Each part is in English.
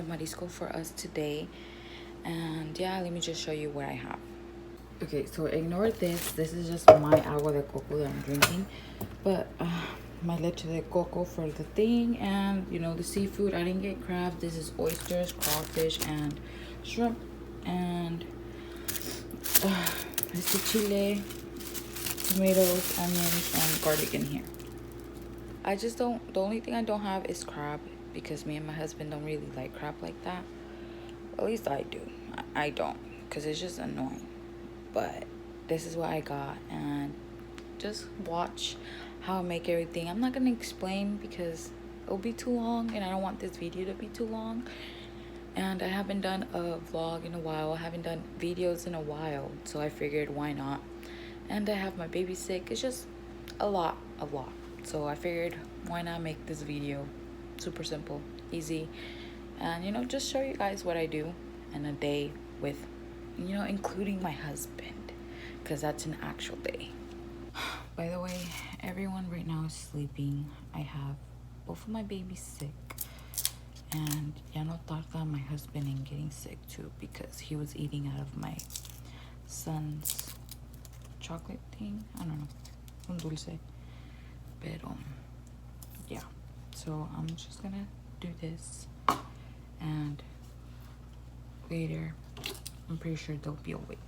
de marisco for us today. And yeah, let me just show you what I have. Okay, so ignore this. This is just my agua de coco that I'm drinking. But my leche de coco for the thing. And, you know, the seafood. I didn't get crab. This is oysters, crawfish, and shrimp. And it's the chile, tomatoes, onions, and garlic in here. I just don't, the only thing I don't have is crab. Because me and my husband don't really like crab like that. At least I do. I don't. Because it's just annoying. But this is what I got, and just watch how I make everything. I'm not gonna explain because it'll be too long, and I don't want this video to be too long. And I haven't done a vlog in a while. I haven't done videos in a while, so I figured why not. And I have my baby sick. It's just a lot. So I figured why not make this video super simple, easy, and you know, just show you guys what I do in a day with, you know, including my husband, because that's an actual day. By the way, everyone right now is sleeping. I have both of my babies sick, and ya no tarda my husband in getting sick too, because he was eating out of my son's chocolate thing. I don't know, un dulce. Pero yeah, so I'm just gonna do this, and later I'm pretty sure they'll be awake.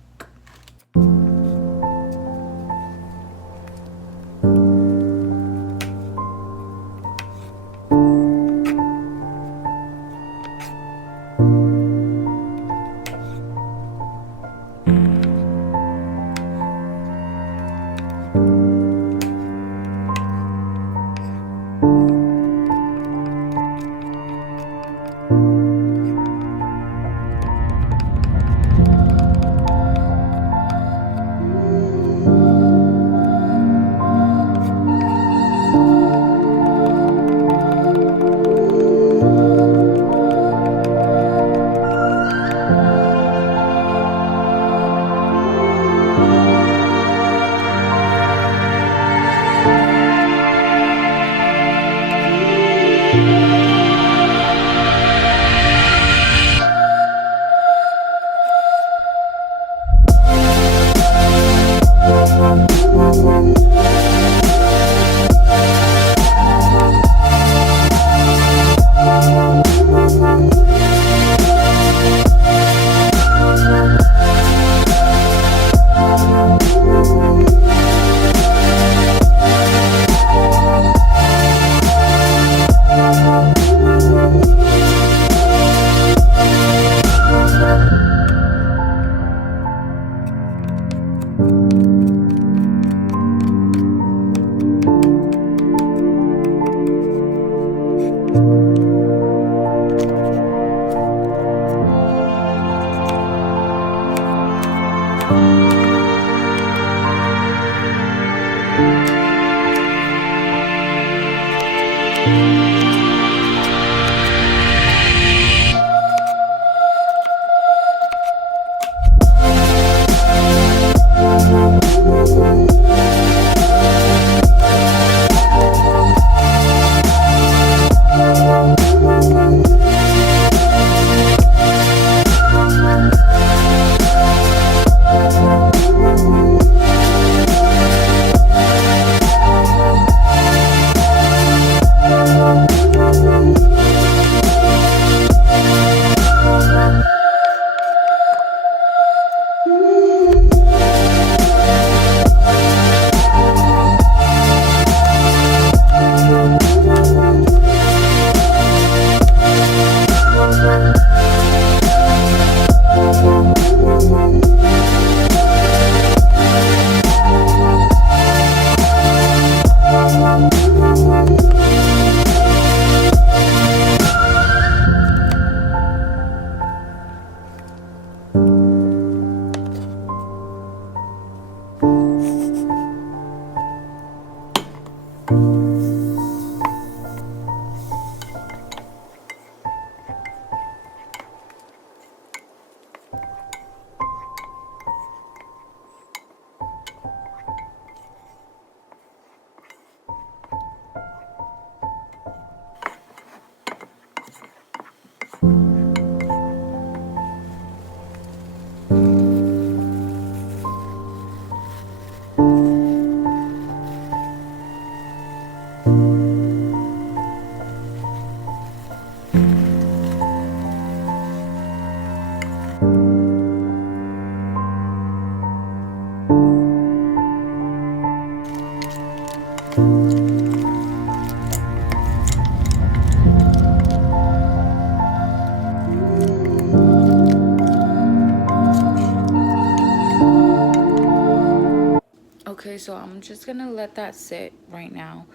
so I'm just gonna let that sit right now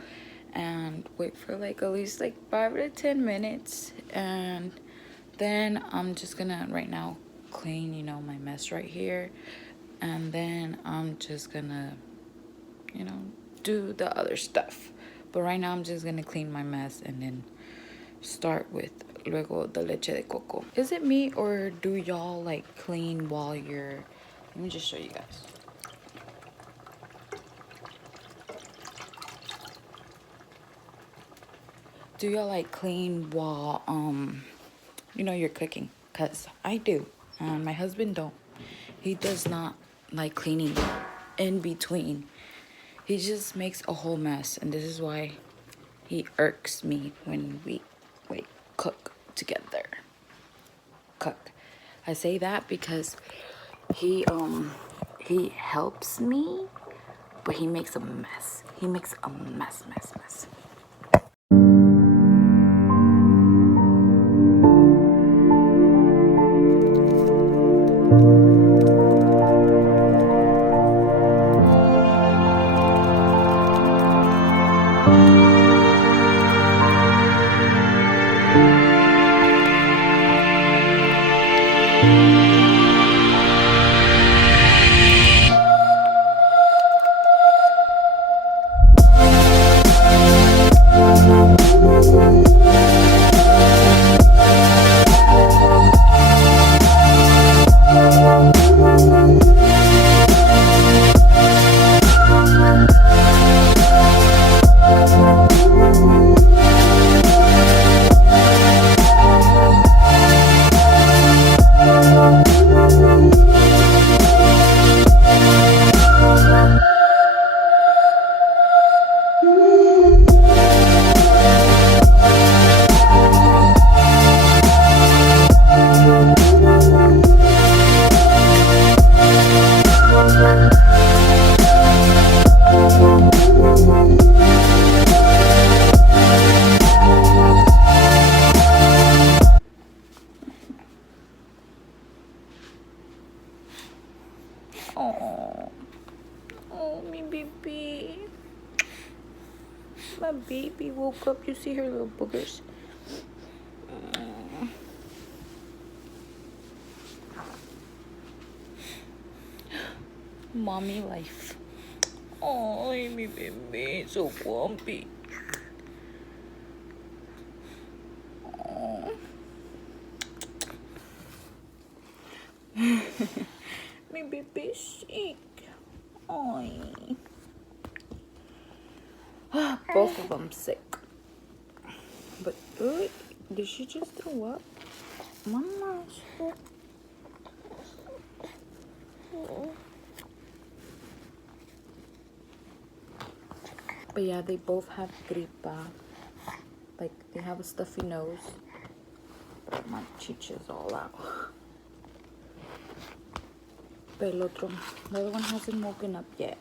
and wait for like at least like 5 to 10 minutes, and then I'm just gonna right now clean, you know, my mess right here, and then I'm just gonna, you know, do the other stuff. But right now I'm just gonna clean my mess and then start with luego the leche de coco. Is it me, or do y'all like clean while you're, let me just show you guys. Do y'all like clean while you know, you're cooking? Cause I do, and my husband don't. He does not like cleaning in between. He just makes a whole mess, and this is why he irks me when we like cook together. Cook. I say that because he helps me, but he makes a mess. He makes a mess. Oh, my baby. My baby woke up. You see her little boogers? Mommy life. Oh, my baby. So grumpy. Oh. My baby's sick. Oh. Both of them sick. But, did she just throw up? Mama. But yeah, they both have gripa. Like, they have a stuffy nose. But my chicha's all out. But the other one hasn't woken up yet.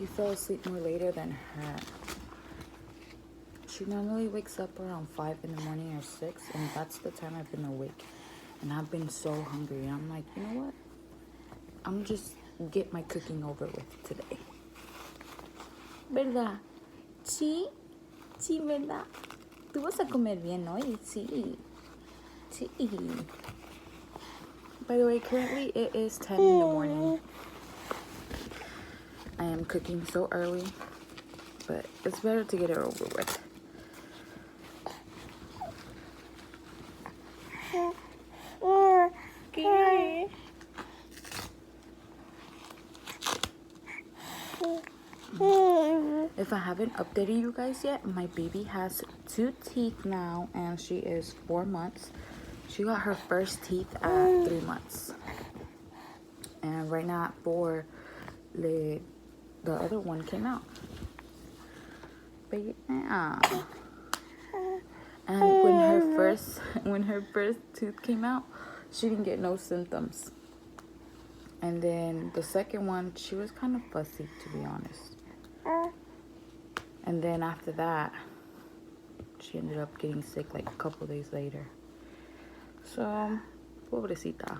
He fell asleep more later than her. She normally wakes up around 5 in the morning or 6, and that's the time I've been awake. And I've been so hungry. I'm like, you know what? I'm just get my cooking over with today. ¿Verdad? Sí, sí, ¿verdad? Tú vas a comer bien hoy, sí. Sí. By the way, currently it is 10 in the morning. I am cooking so early, but it's better to get it over with. Okay. If I haven't updated you guys yet, my baby has 2 teeth now, and she is 4 months. She got her first teeth at 3 months. And right now at 4, the other one came out. But yeah. And when her first tooth came out, she didn't get no symptoms. And then the second one, she was kind of fussy, to be honest. And then after that, she ended up getting sick like a couple days later. So, pobrecita.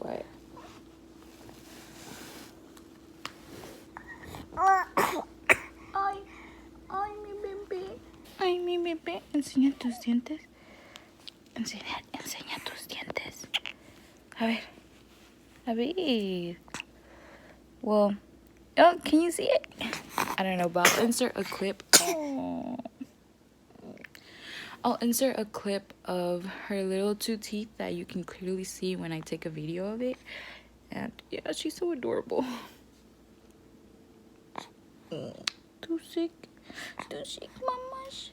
But Ay, ay, mi bebé. Ay, mi bebé. Enseña tus dientes. Enseña tus dientes. A ver. A ver. Well, oh, can you see it? I don't know, but I'll insert a clip. Oh. I'll insert a clip of her little two teeth that you can clearly see when I take a video of it. And yeah, she's so adorable. Too sick, mamash.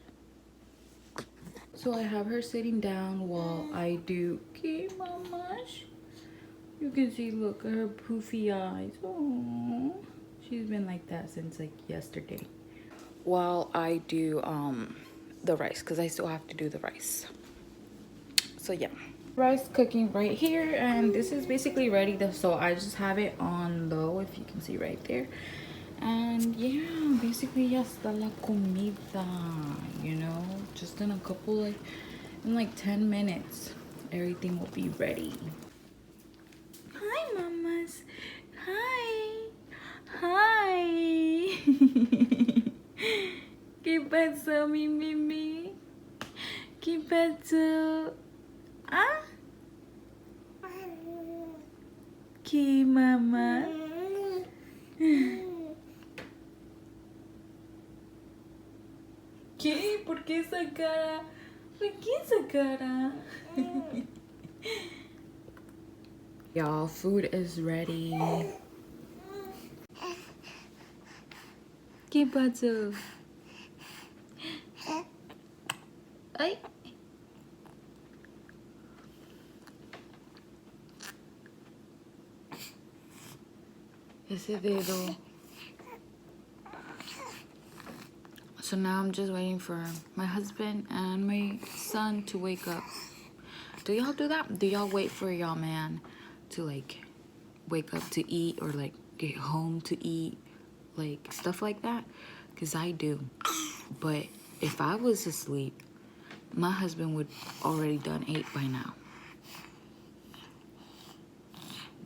So I have her sitting down while I do okay, mamash. You can see, look at her poofy eyes. Oh, she's been like that since like yesterday. While I do the rice, because I still have to do the rice. So yeah, rice cooking right here, and this is basically ready so I just have it on low, if you can see right there. And yeah, basically ya está la comida, you know, just in a couple in like 10 minutes everything will be ready. Hi mamas. Hi. ¿Qué pasó, mi mimi? ¿Qué pasó? ¿Ah? ¿Qué, mamá? ¿Qué? ¿Por qué esa cara? ¿Por qué esa cara? Y'all, food is ready. ¿Qué pasó? Ay. Ese dedo. So now I'm just waiting for my husband and my son to wake up. Do y'all do that? Do y'all wait for y'all man to like wake up to eat or like get home to eat, like stuff like that? Because I do. But if I was asleep, my husband would already done ate by now.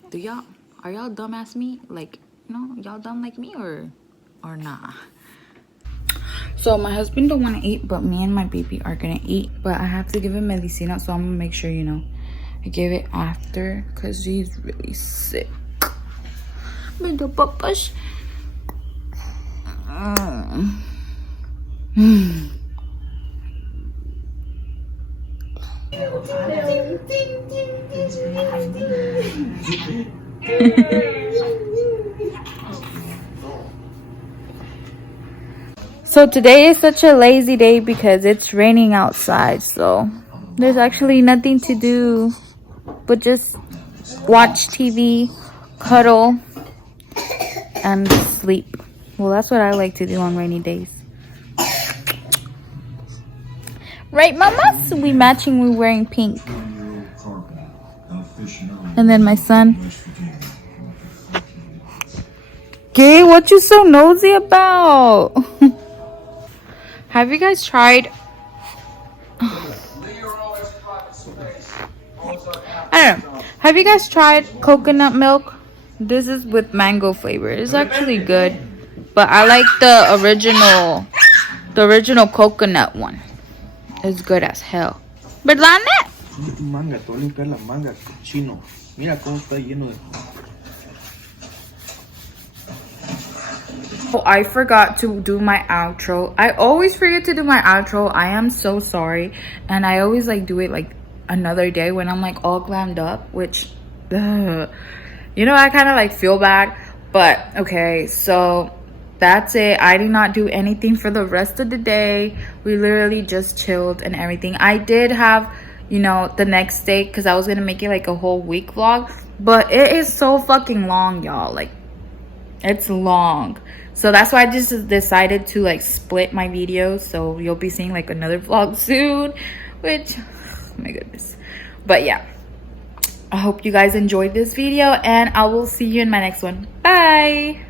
Do y'all, are y'all dumb as me? Like, no, y'all dumb like me or nah? So my husband don't want to eat, but me and my baby are gonna eat. But I have to give him medicina, so I'm gonna make sure, you know, I give it after, because he's really sick. Little papash. So today is such a lazy day because it's raining outside, so there's actually nothing to do but just watch TV, cuddle, and sleep. Well, that's what I like to do on rainy days. Right, mamas? We matching, we're wearing pink. And then my son. Gay, what you so nosy about? Have you guys tried? I don't know. Have you guys tried coconut milk? This is with mango flavor. It's actually good, but I like the original coconut one. It's good as hell. ¿Verdad, Net? Manga, te voy a limpiar la manga, chino. Mira cómo está lleno de... Oh, I forgot to do my outro. I always forget to do my outro. I am so sorry. And I always like do it like another day when I'm like all glammed up, which, you know, I kind of like feel bad. But okay, so that's it. I did not do anything for the rest of the day. We literally just chilled and everything. I did have, you know, the next day, because I was gonna make it like a whole week vlog, but it is so fucking long, y'all. Like, it's long, so that's why I just decided to like split my videos, so you'll be seeing like another vlog soon, which, oh my goodness. But yeah, I hope you guys enjoyed this video, and I will see you in my next one. Bye.